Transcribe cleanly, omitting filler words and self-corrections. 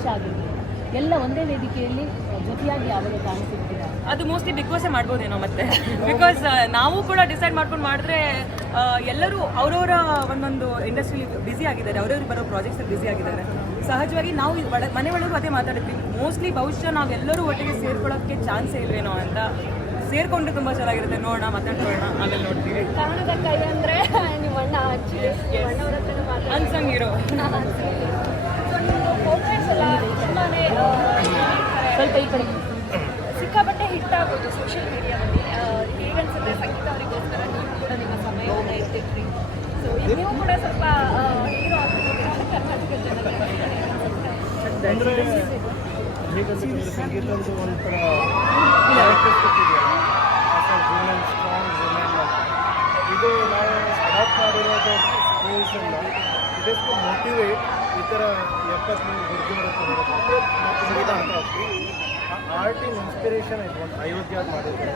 ವರ್ಷ ಆಗಿರ್ಬೋದು, ಎಲ್ಲ ಒಂದೇ ವೇದಿಕೆಯಲ್ಲಿ ಜೊತೆಯಾಗಿ ಯಾವಾಗ ಕಾಣಿಸಿರ್ತೀರಾ? ಅದು ಮೋಸ್ಟ್ಲಿ ಬಿಗ್ ಬಾಸೇ ಮಾಡ್ಬೋದೇನೋ ಮತ್ತೆ. ಬಿಕಾಸ್ ನಾವು ಕೂಡ ಡಿಸೈಡ್ ಮಾಡ್ಕೊಂಡು ಮಾಡಿದ್ರೆ ಎಲ್ಲರೂ ಅವರವರ ಒಂದೊಂದು ಇಂಡಸ್ಟ್ರಿಲಿ ಬ್ಯುಸಿ ಆಗಿದ್ದಾರೆ, ಅವರವ್ರಿಗೆ ಬರೋ ಪ್ರಾಜೆಕ್ಟ್ಸಲ್ಲಿ ಬ್ಯುಸಿ ಆಗಿದ್ದಾರೆ. ಸಹಜವಾಗಿ ನಾವು ಮನೆ ಒಳಗೂ ಅದೇ ಮಾತಾಡಿದ್ವಿ, ಮೋಸ್ಟ್ಲಿ ಬಹುಶಃ ನಾವೆಲ್ಲರೂ ಒಟ್ಟಿಗೆ ಸೇರ್ಕೊಳ್ಳೋಕ್ಕೆ ಚಾನ್ಸೇ ಇಲ್ವೇನೋ ಅಂತ. ಸೇರ್ಕೊಂಡ್ರೆ ತುಂಬ ಚೆನ್ನಾಗಿರುತ್ತೆ, ನೋಡೋಣ ಮಾತಾಡ್ಕೊಳ್ಳೋಣ, ಆಮೇಲೆ ನೋಡ್ತೀವಿ. ಕಾರಣದ ಕೈ ಅಂದರೆ ನಿಮ್ಮ ಅಣ್ಣ ಅಣ್ಣವ್ರ ಹತ್ರನೂ ಅನ್ಸಂಗ್ ಹೀರೋ. ನಿಮ್ಮದು ಫೋಟೋಸ್ ಎಲ್ಲ ತುಂಬಾ ಸ್ವಲ್ಪ ಈ ಕಡೆ ಸಿಕ್ಕಾಪಟ್ಟೆ ಹಿಟ್ ಆಗೋದು ಸೋಷಿಯಲ್ ಮೀಡಿಯಾದಲ್ಲಿ. ಹೇಗನ್ಸುತ್ತೆ ಸಂಗೀತ ಅವರಿಗೋಸ್ಕರ ನೀವು ಕೂಡ ನಿಮ್ಮ ಸಮಯವನ್ನು ಇರ್ತಿದ್ರಿ, ಸೊ ನೀವು ಕೂಡ ಸ್ವಲ್ಪ ಹೀರೋ ಆಗ್ತಿದ್ದೀರಾ ಕರ್ನಾಟಕ ಜನತೆ? ಅಂದರೆ ಹೇಗಂತಂದರೆ ಸಂಗೀತದ್ದು ಒಂಥರ ಕ್ಯಾರೆಕ್ಟರಿಸ್ಟಿಕ್ ಇದೆಯಲ್ಲ, ವುಮೆನ್, ಸ್ಟ್ರಾಂಗ್ ವುಮೆನ್ ಅಂತ. ಇದು ನಾವು ಅಡಾಪ್ಟ್ ಮಾಡಿರೋದು ರೂಲ್ಸ್ ಎಲ್ಲ. ಇಟ್ ಇಸ್ ಟು ಮೋಟಿವೇಟ್ ಈ ಥರ 70 ಹುಡುಗಿಯರ ಸಂಗೀತ ಅಂತ ಹೋಗ್ತೀವಿ. ಆ ಆರ್ಟಿನ ಇನ್ಸ್ಪಿರೇಷನ್ ಆಯಿತು ಒಂದು ಅಯೋಧ್ಯಾಗ ಮಾಡಿದ್ರು.